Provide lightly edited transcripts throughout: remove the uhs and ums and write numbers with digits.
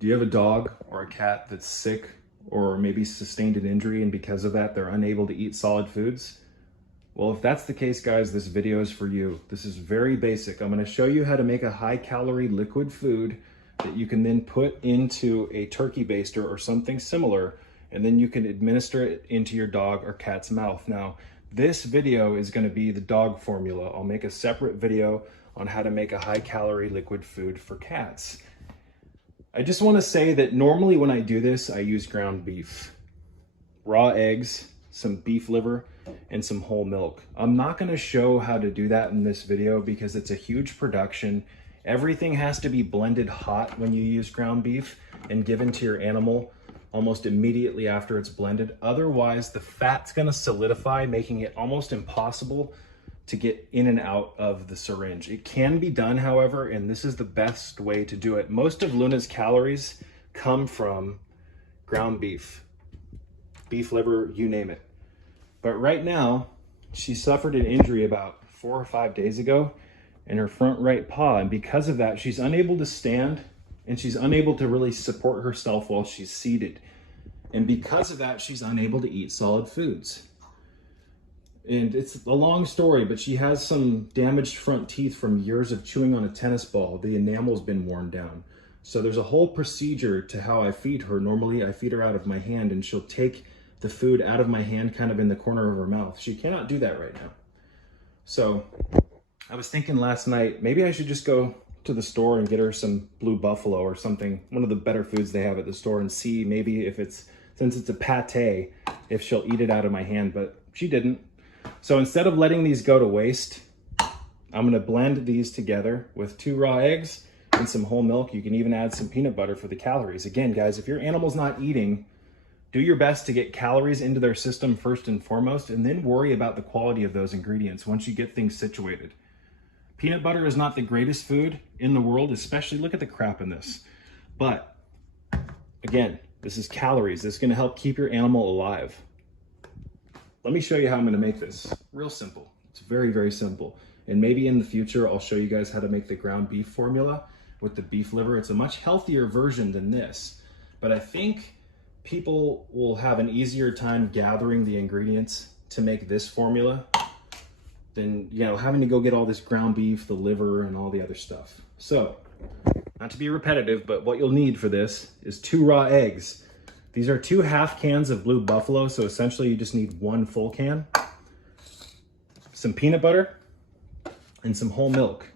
Do you have a dog or a cat that's sick or maybe sustained an injury and because of that they're unable to eat solid foods? Well, if that's the case, guys, this video is for you. This is very basic. I'm going to show you how to make a high-calorie liquid food that you can then put into a turkey baster or something similar, and then you can administer it into your dog or cat's mouth. Now, this video is going to be the dog formula. I'll make a separate video on how to make a high-calorie liquid food for cats. I just want to say that normally when I do this, I use ground beef, raw eggs, some beef liver, and some whole milk. I'm not going to show how to do that in this video because it's a huge production. Everything has to be blended hot when you use ground beef and given to your animal almost immediately after it's blended. Otherwise, the fat's going to solidify, making it almost impossible to get in and out of the syringe. It can be done, however, and this is the best way to do it. Most of Luna's calories come from ground beef, beef liver, you name it. But right now, she suffered an injury about 4 or 5 days ago in her front right paw, and because of that, she's unable to stand and she's unable to really support herself while she's seated. And because of that, she's unable to eat solid foods. And it's a long story, but she has some damaged front teeth from years of chewing on a tennis ball. The enamel's been worn down. So there's a whole procedure to how I feed her. Normally I feed her out of my hand and she'll take the food out of my hand kind of in the corner of her mouth. She cannot do that right now. So I was thinking last night, maybe I should just go to the store and get her some Blue Buffalo or something, one of the better foods they have at the store, and see maybe if it's, since it's a pate, if she'll eat it out of my hand, but she didn't. So instead of letting these go to waste, I'm gonna blend these together with 2 raw eggs and some whole milk. You can even add some peanut butter for the calories. Again, guys, if your animal's not eating, do your best to get calories into their system first and foremost, and then worry about the quality of those ingredients once you get things situated. Peanut butter is not the greatest food in the world, especially, look at the crap in this. But again, this is calories. This is gonna help keep your animal alive. Let me show you how I'm gonna make this. Real simple. It's very, very simple. And maybe in the future, I'll show you guys how to make the ground beef formula with the beef liver. It's a much healthier version than this, but I think people will have an easier time gathering the ingredients to make this formula than, you know, having to go get all this ground beef, the liver, and all the other stuff. So, not to be repetitive, but what you'll need for this is 2 raw eggs. These are 2 half cans of Blue Buffalo, so essentially you just need 1 full can. Some peanut butter and some whole milk.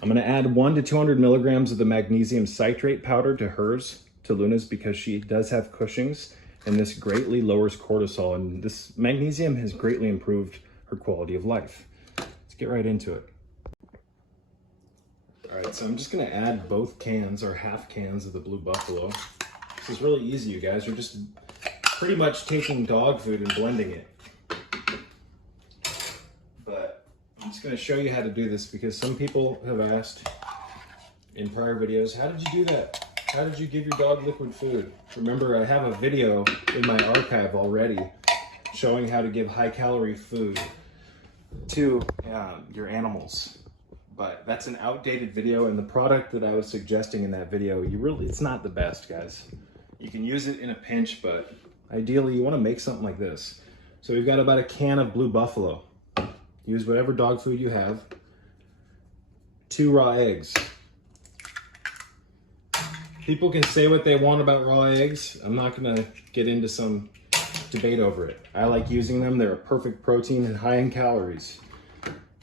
I'm gonna add 1 to 200 milligrams of the magnesium citrate powder to hers, to Luna's, because she does have Cushing's, and this greatly lowers cortisol, and this magnesium has greatly improved her quality of life. Let's get right into it. All right, so I'm just gonna add both cans or half cans of the Blue Buffalo. This is really easy, you guys. You're just pretty much taking dog food and blending it. But I'm just gonna show you how to do this because some people have asked in prior videos, how did you do that? How did you give your dog liquid food? Remember, I have a video in my archive already showing how to give high-calorie food to your animals. But that's an outdated video, and the product that I was suggesting in that video, it's not the best, guys. You can use it in a pinch, but ideally you want to make something like this. So we've got about a can of Blue Buffalo. Use whatever dog food you have. 2 raw eggs. People can say what they want about raw eggs. I'm not gonna get into some debate over it. I like using them. They're a perfect protein and high in calories.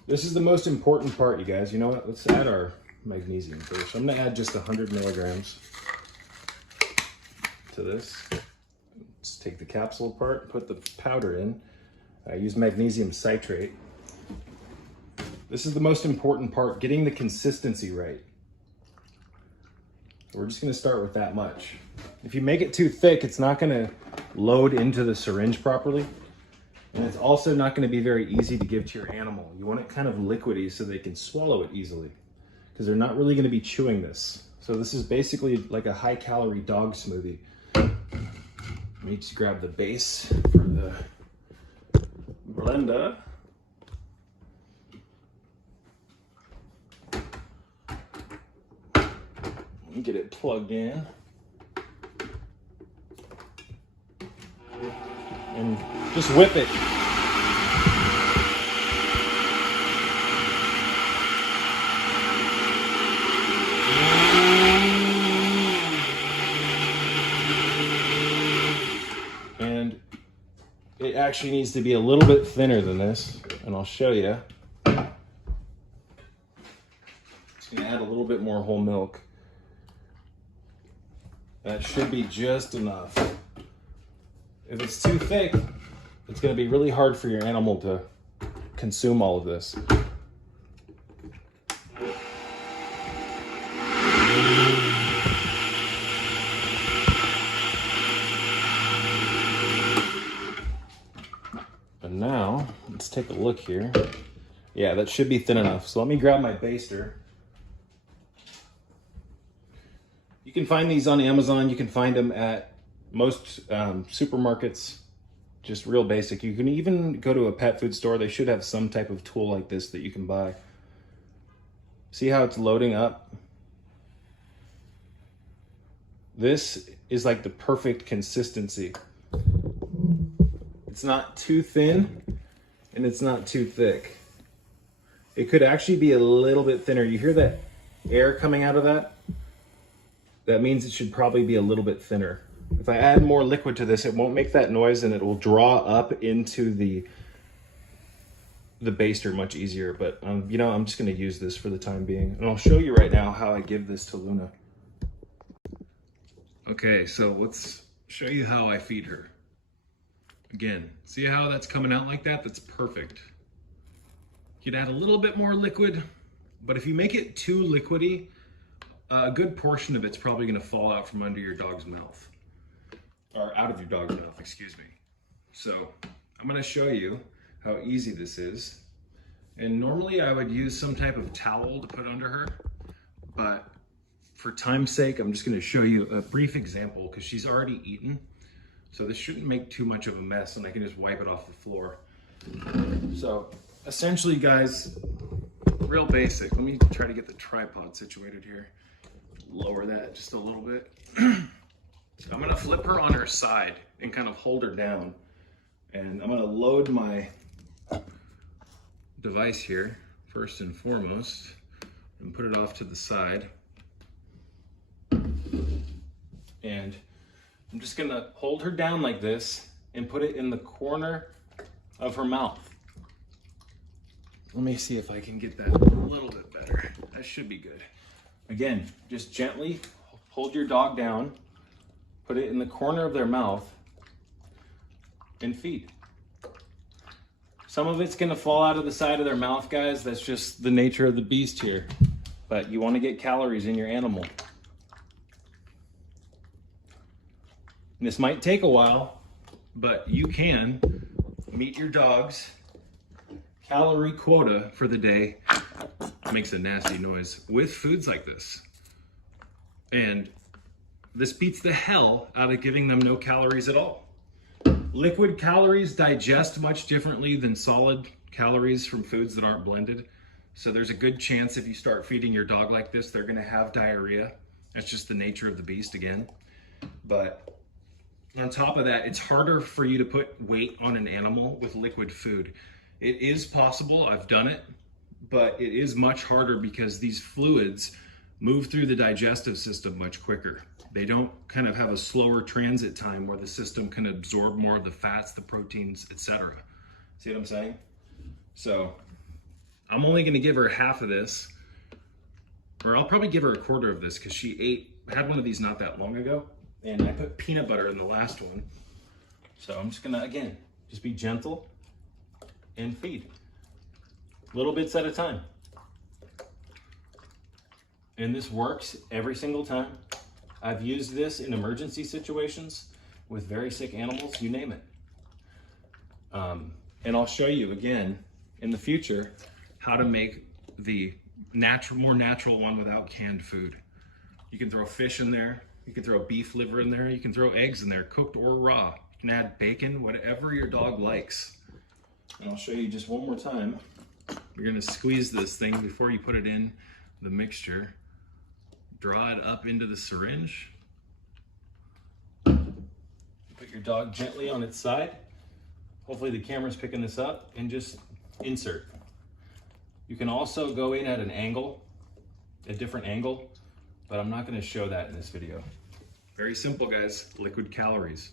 This is the most important part, you guys. You know what? Let's add our magnesium first. I'm gonna add just 100 milligrams to this. Let's take the capsule apart, put the powder in. I use magnesium citrate. This is the most important part, getting the consistency right. We're just gonna start with that much. If you make it too thick, it's not gonna load into the syringe properly. And it's also not gonna be very easy to give to your animal. You want it kind of liquidy so they can swallow it easily, because they're not really gonna be chewing this. So this is basically like a high-calorie dog smoothie. Let me just grab the base for the blender. Get it plugged in. Just whip it. And it actually needs to be a little bit thinner than this, and I'll show you. Just gonna add a little bit more whole milk. That should be just enough. If it's too thick, it's gonna be really hard for your animal to consume all of this. And now, let's take a look here. Yeah, that should be thin enough. So let me grab my baster. You can find these on Amazon. You can find them at most supermarkets, just real basic. You can even go to a pet food store. They should have some type of tool like this that you can buy. See how it's loading up? This is like the perfect consistency. It's not too thin and it's not too thick. It could actually be a little bit thinner. You hear that air coming out of that? That means it should probably be a little bit thinner. If I add more liquid to this, it won't make that noise and it will draw up into the baster much easier. But you know, I'm just gonna use this for the time being. And I'll show you right now how I give this to Luna. Okay, so let's show you how I feed her. Again, see how that's coming out like that? That's perfect. You could add a little bit more liquid, but if you make it too liquidy, a good portion of it's probably gonna fall out from under your dog's mouth. Or out of your dog's mouth, excuse me. So I'm gonna show you how easy this is. And normally I would use some type of towel to put under her, but for time's sake, I'm just gonna show you a brief example because she's already eaten. So this shouldn't make too much of a mess and I can just wipe it off the floor. So essentially guys, real basic. Let me try to get the tripod situated here. Lower that just a little bit. So I'm gonna flip her on her side and kind of hold her down. And I'm gonna load my device here, first and foremost, and put it off to the side. And I'm just gonna hold her down like this and put it in the corner of her mouth. Let me see if I can get that a little bit better. That should be good. Again, just gently hold your dog down, put it in the corner of their mouth, and feed. Some of it's gonna fall out of the side of their mouth, guys. That's just the nature of the beast here. But you wanna get calories in your animal. And this might take a while, but you can meet your dog's calorie quota for the day. It makes a nasty noise with foods like this. And this beats the hell out of giving them no calories at all. Liquid calories digest much differently than solid calories from foods that aren't blended. So there's a good chance if you start feeding your dog like this, they're gonna have diarrhea. That's just the nature of the beast again. But on top of that, it's harder for you to put weight on an animal with liquid food. It is possible, I've done it, but it is much harder because these fluids move through the digestive system much quicker. They don't kind of have a slower transit time where the system can absorb more of the fats, the proteins, etc. See what I'm saying? So I'm only gonna give her half of this, or I'll probably give her a quarter of this because she had one of these not that long ago. And I put peanut butter in the last one. So I'm just gonna, again, just be gentle and feed. Little bits at a time. And this works every single time. I've used this in emergency situations with very sick animals, you name it. And I'll show you again in the future how to make the more natural one without canned food. You can throw fish in there. You can throw beef liver in there. You can throw eggs in there, cooked or raw. You can add bacon, whatever your dog likes. And I'll show you just one more time. You're gonna squeeze this thing before you put it in the mixture. Draw it up into the syringe. Put your dog gently on its side. Hopefully the camera's picking this up, and just insert. You can also go in at an angle, a different angle, but I'm not going to show that in this video. Very simple, guys. Liquid calories.